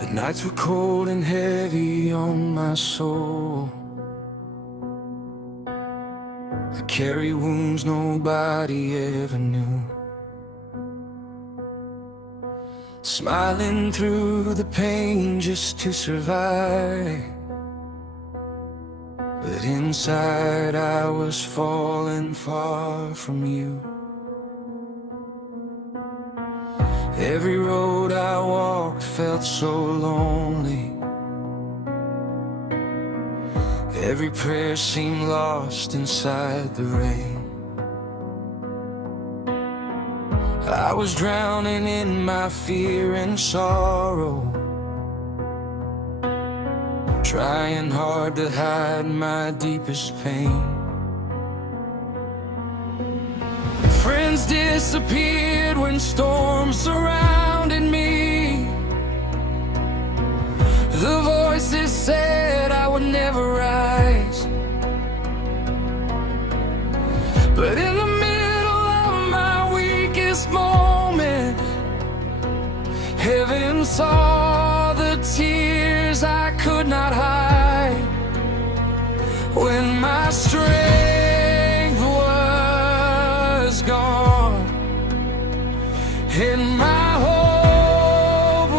The nights were cold and heavy on my soul. I carry wounds nobody ever knew. Smiling through the pain just to survive, but inside I was falling far from you. Every road I walked felt so lonely. Every prayer seemed lost inside the rain. I was drowning in my fear and sorrow, trying hard to hide my deepest pain. Friends disappeared when storms surrounded me. The voices said I would never rise, but in the middle of my weakest moment, heaven saw the tears I could not hide. When my strength was gone and my hope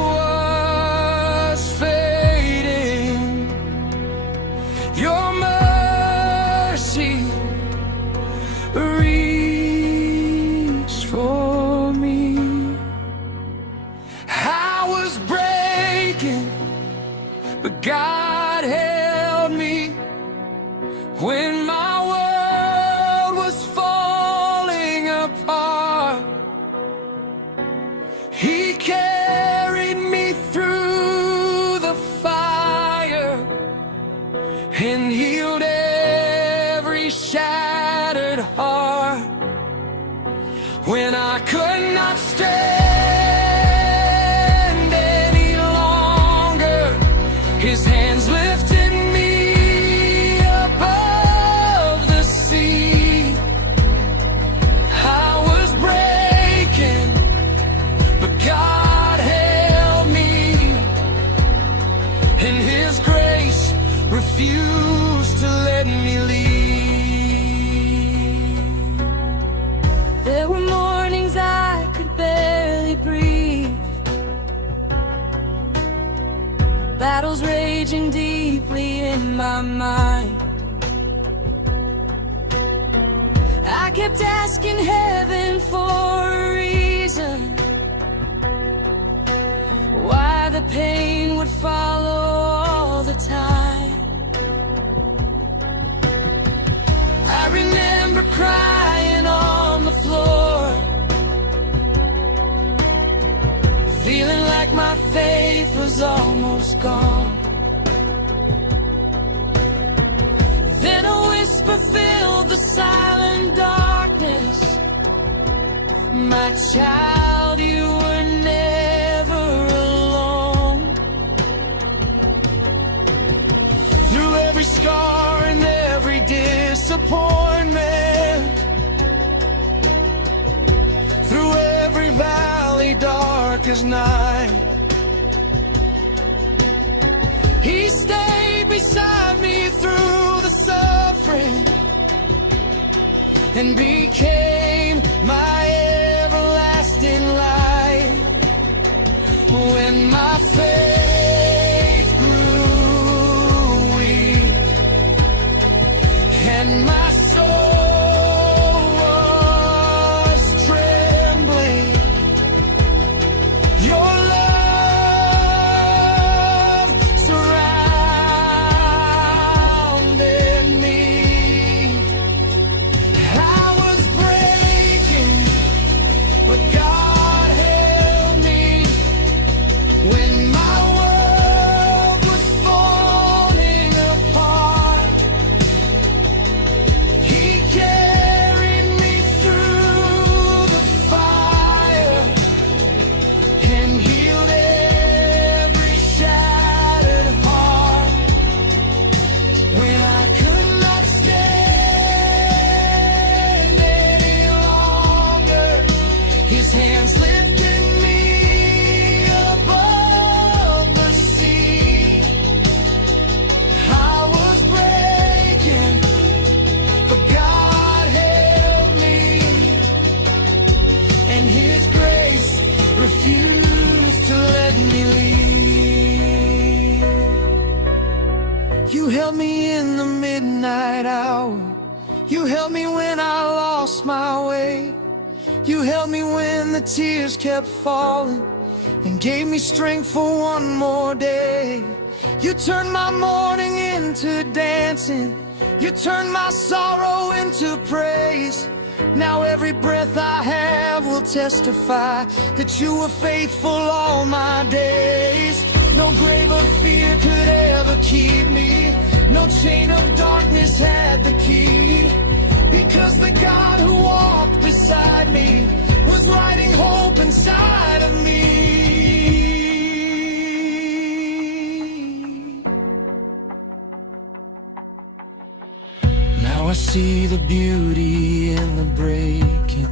was fading, your mercy reached for me. I was breaking, but God held me. When my world was falling apart, He carried me through the fire and healed every shattered heart. When I could not stand any longer, His hands lifted me above the sea. I was breaking, but God held me, and His grace refused to let me leave. There were mornings I could barely breathe, battles raging deeply in my mind. I kept asking heaven for a reason why the pain would follow all the time. I remember crying on the floor, feeling like my faith was almost gone. Then a whisper filled the silent darkness. My child, you were never alone. Through every scar and every disappointment, through every valley dark as night, He stayed beside me through the suffering and became my everlasting light. When my faith grew weak and my soul was trembling, your love surrounded me. I was breaking, but God held me. When my world was falling apart, He carried me through the fire and healed every shattered heart. When I could not stand any longer, His hands lifted me above the me when I lost my way. You held me when the tears kept falling and gave me strength for one more day. You turned my mourning into dancing. You turned my sorrow into praise. Now every breath I have will testify that you were faithful all my days. No grave of fear could ever keep me. No chain of darkness had the key. Because the God who walked beside me was writing hope inside of me. Now I see the beauty in the breaking.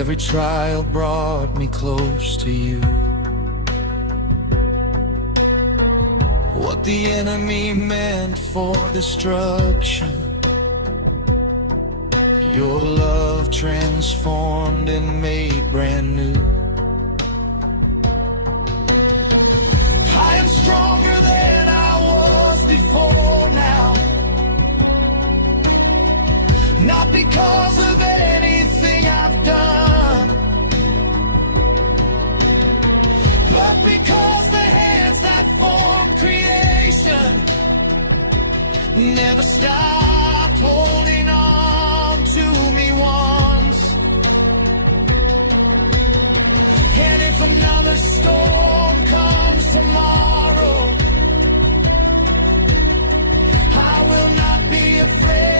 Every trial brought me close to you. What the enemy meant for destruction, your love transformed and made brand new. I am stronger than I was before now. Not because of anything I've done, but because the hands that formed creation never stopped holding on to me once. And if another storm comes tomorrow, I will not be afraid.